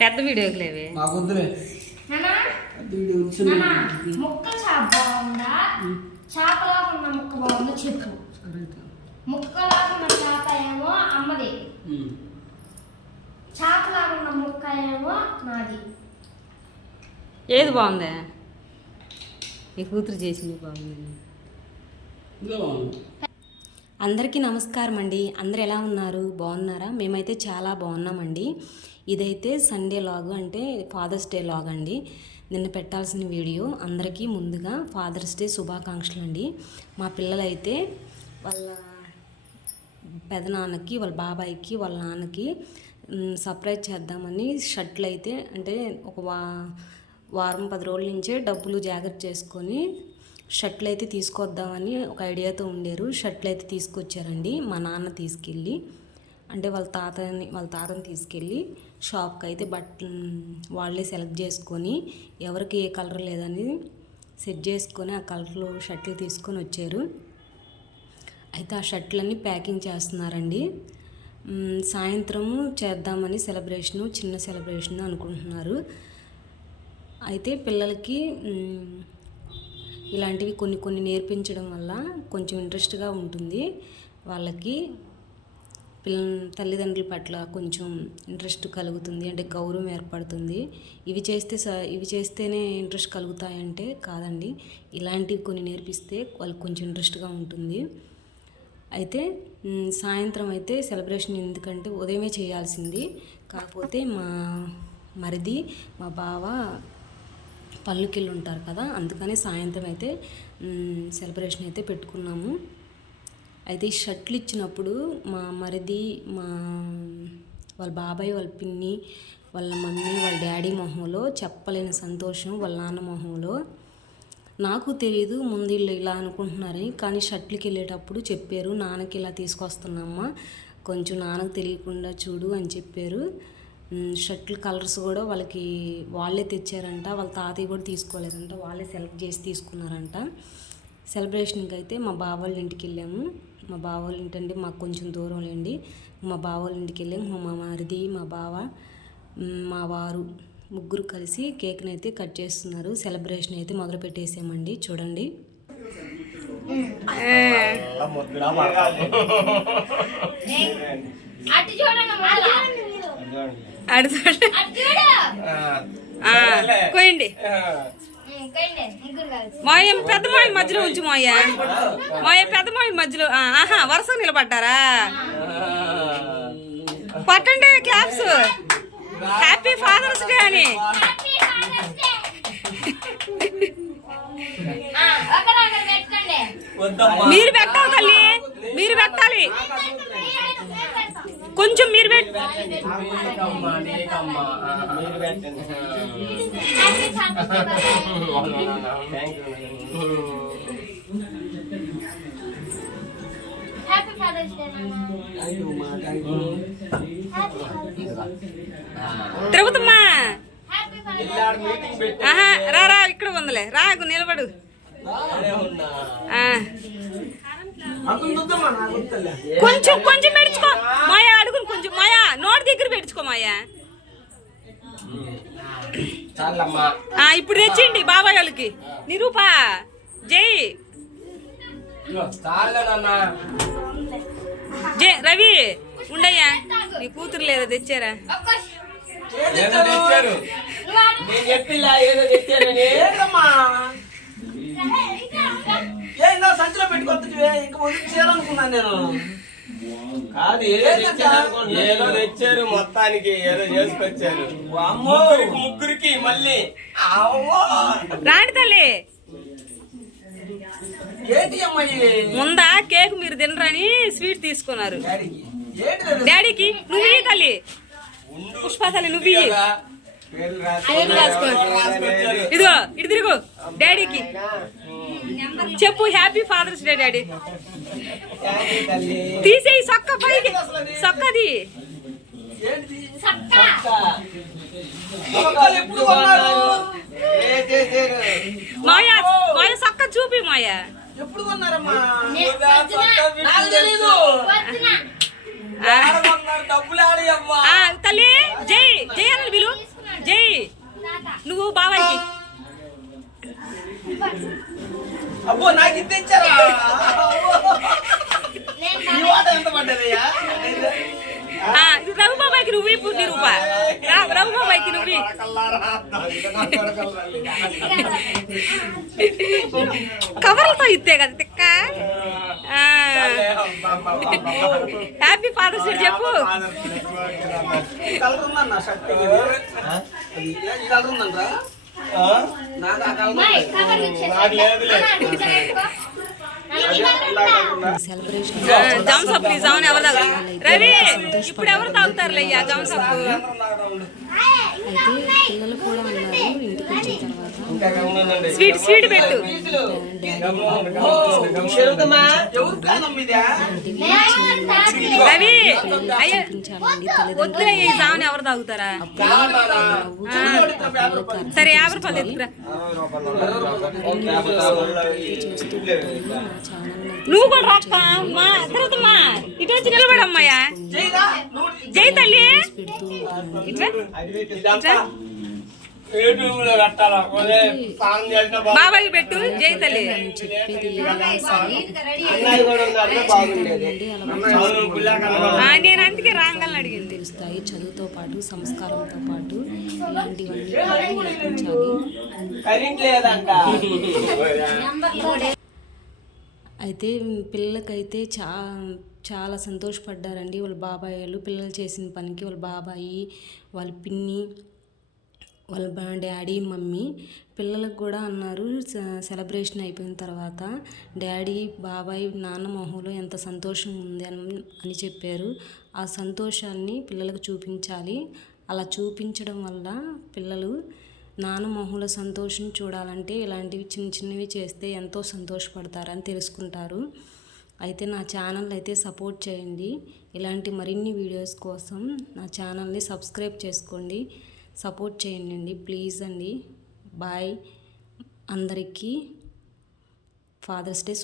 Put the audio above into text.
పెద్ద వీడియోకి లేవే ముక్క చేప బాగుందా చేపలా ఉన్న ముక్క బాగుందా చెప్పు. ముక్కలాగా ఉన్న చేప ఏమో అమ్మది, చేపలాగా ఉన్న ముక్క ఏమో నాది. ఏది బాగుందా? ఈ కూతురు చేసింది బాగుంది. అందరికీ నమస్కారం అండి. అందరు ఎలా ఉన్నారు? బాగున్నారా? మేమైతే చాలా బాగున్నామండి. ఇదైతే సండే లాగ్, అంటే ఫాదర్స్ డే లాగ్ అండి. నిన్న పెట్టాల్సిన వీడియో. అందరికీ ముందుగా ఫాదర్స్ డే శుభాకాంక్షలు అండి. మా పిల్లలైతే వాళ్ళ పెదనాన్నకి, వాళ్ళ బాబాయ్కి, వాళ్ళ నాన్నకి సర్ప్రైజ్ చేద్దామని షర్ట్లు అయితే, అంటే ఒక వారం 10 రోజుల నుంచే డబ్బులు జాగ్రత్త చేసుకొని షర్ట్లు అయితే తీసుకొద్దామని ఒక ఐడియాతో ఉండేరు. షర్ట్లు అయితే తీసుకొచ్చారండి మా నాన్న తీసుకెళ్ళి, అంటే వాళ్ళ తాతని తీసుకెళ్ళి షాప్కి అయితే వాళ్ళే సెలెక్ట్ చేసుకొని ఎవరికి ఏ కలర్ లేదని సెట్ చేసుకొని ఆ కలర్లో షర్ట్లు తీసుకొని వచ్చారు. అయితే ఆ షర్ట్లన్నీ ప్యాకింగ్ చేస్తున్నారండి. సాయంత్రము చేద్దామని చిన్న సెలబ్రేషన్ అనుకుంటున్నారు. అయితే పిల్లలకి ఇలాంటివి కొన్ని నేర్పించడం వల్ల కొంచెం ఇంట్రెస్ట్గా ఉంటుంది. వాళ్ళకి తల్లిదండ్రుల పట్ల కొంచెం ఇంట్రెస్ట్ కలుగుతుంది, అంటే గౌరవం ఏర్పడుతుంది. ఇవి చేస్తేనే ఇంట్రెస్ట్ కలుగుతాయంటే కాదండి, ఇలాంటివి కొన్ని నేర్పిస్తే వాళ్ళకి కొంచెం ఇంట్రెస్ట్గా ఉంటుంది. అయితే సాయంత్రం అయితే సెలబ్రేషన్ ఎందుకంటే ఉదయమే చేయాల్సింది, కాకపోతే మా మరిది మా బావ పళ్ళుకెళ్ళి ఉంటారు కదా, అందుకని సాయంత్రం అయితే సెలబ్రేషన్ అయితే పెట్టుకున్నాము. అయితే ఈ షర్ట్లు ఇచ్చినప్పుడు మా మరిది, వాళ్ళ బాబాయ్, వాళ్ళ పిన్ని, వాళ్ళ మమ్మీ, వాళ్ళ డాడీ మొహంలో చెప్పలేని సంతోషం, వాళ్ళ నాన్న మొహంలో. నాకు తెలియదు ముందు వీళ్ళు ఇలా అనుకుంటున్నారని, కానీ షర్ట్లకి వెళ్ళేటప్పుడు చెప్పారు, నాన్నకి ఇలా తీసుకొస్తున్నామ్మా, కొంచెం నాన్నకు తెలియకుండా చూడు అని చెప్పారు. షర్ట్లు కలర్స్ కూడా వాళ్ళే తెచ్చారంట, వాళ్ళ తాతయ్య కూడా తీసుకోలేదంట, వాళ్ళే సెలెక్ట్ చేసి తీసుకున్నారంట. సెలబ్రేషన్కి అయితే మా బావ వాళ్ళ ఇంటికి వెళ్ళాము. మా బావ వాళ్ళ ఇంటి అంటే మాకు కొంచెం దూరం లేండి. మా బావ వాళ్ళ ఇంటికి వెళ్ళాము. మా మరిది, మా బావ, మా వారు ముగ్గురు కలిసి కేక్ని అయితే కట్ చేస్తున్నారు. సెలబ్రేషన్ అయితే మొదలు పెట్టేసామండి. చూడండి. కోయండి మాయ, పెద్ద మాయ మధ్యలో ఉంచు మాయ పెద్ద మాయ మధ్యలో. వరుస నిలబడ్డారా? పట్టండి క్లాప్స్. హ్యాపీ ఫాదర్స్ డే అని. మీరు పెట్టాలి తల్లి, మీరు పెట్టాలి. కొంచెం మీరు తిరుగుతమ్మా. రా ఇక్కడ ఉందిలే, రా నిలబడు. కొంచెం పెట్టుకో మాయా, అడుగును కొంచెం మాయా, నోటి దగ్గర పెట్టుకో మాయా. ఇప్పుడు తెచ్చిండి బాబాయ్ వాళ్ళకి. నిరూపా జై జై రవి ఉండయ్యా, నీ కూతురు లేదా తెచ్చారా? సంచిలో పెట్టుకొచ్చి ఇంకా చేయాలనుకున్నాను నేను. కాదు ఏదో తెచ్చారు, మొత్తానికి ఏదో చేసుకొచ్చారు. ముగ్గురికి మళ్ళీ రాండి తల్లి. ఏంటి అమ్మాయి ముందా కేక్ మీరు తినరని స్వీట్ తీసుకున్నారు. డాడీకి నువ్వు తల్లి, పుష్ప తల్లి నువ్వు పేర్లు రాసుకో. ఇదిగో ఇటు తిరుగు. డాడీకి చెప్పు హ్యాపీ ఫాదర్స్ డే డాడీ. తీసేయి సొక్క పైకి, సొక్కది. మాయా మాయ సొక్క చూపి మాయా. ఎప్పుడు కొన్నారమ్మా? తల్లి జై రఘుబా రఘుబాబాయికి నువ్వు కవర్లతో ఇస్తే కదా తిక్క హ్యాపీ ఫాదర్స్ డే చెప్పు కలర్ ఉందన్న షర్ట్ ఇది కలర్ ఉందంటరా నాకు ఆ కలర్ మరి కవర్ సెలబ్రేషన్ జంసప్ ప్లీజ్ అవును ఎవరు తాగుతారు రవి ఇప్పుడు ఎవరు తాగుతారులే అయ్యా జంసప్ అయితే పిల్లలు కూడా ఉన్నారు ఇంటికి వచ్చిన తర్వాత స్వీట్ స్వీట్ పెట్టు ఎవరు కాదమ్మ ఇదా రవి అయ్యో చూపించాలండి వద్దులే ఈ జామున ఎవరు తాగుతారా సరే 50 రూపాయలు ఎత్తుకురా నువ్వు కూడా రాక్క మా తర్వాత మా ఇటు వచ్చి నిలబడమ్మాయా జై తల్లి ఇట్లా బాబాకి పెట్టు జై తల్లి చెప్పేది ఏదైనా సరే నేను అందుకే రాంగల్ని అడిగింది తెలుస్తాయి. చదువుతో పాటు సంస్కారంతో పాటు ఇలాంటివన్నీ కూడా నేర్పించాలి. కరెంట్ లేదంట అయితే పిల్లలకైతే చాలా సంతోషపడ్డారండి వాళ్ళ బాబాయ్ వాళ్ళు పిల్లలు చేసిన పనికి. వాళ్ళ బాబాయి, వాళ్ళ పిన్ని, వాళ్ళ డాడీ, మమ్మీ పిల్లలకు కూడా అన్నారు సెలబ్రేషన్ అయిపోయిన తర్వాత డాడీ, బాబాయ్, నాన్న మొహంలో ఎంత సంతోషం ఉంది అని చెప్పారు. ఆ సంతోషాన్ని పిల్లలకు చూపించాలి. అలా చూపించడం వల్ల పిల్లలు నాన్న మొహంలో సంతోషం చూడాలంటే ఇలాంటివి చిన్న చిన్నవి చేస్తే ఎంతో సంతోషపడతారని తెలుసుకుంటారు. అయితే నా ఛానల్ అయితే సపోర్ట్ చేయండి. ఇలాంటి మరిన్ని వీడియోస్ కోసం నా ఛానల్ని సబ్స్క్రైబ్ చేసుకోండి, సపోర్ట్ చేయండి ప్లీజ్ అండి. బాయ్. అందరికీ ఫాదర్స్ డే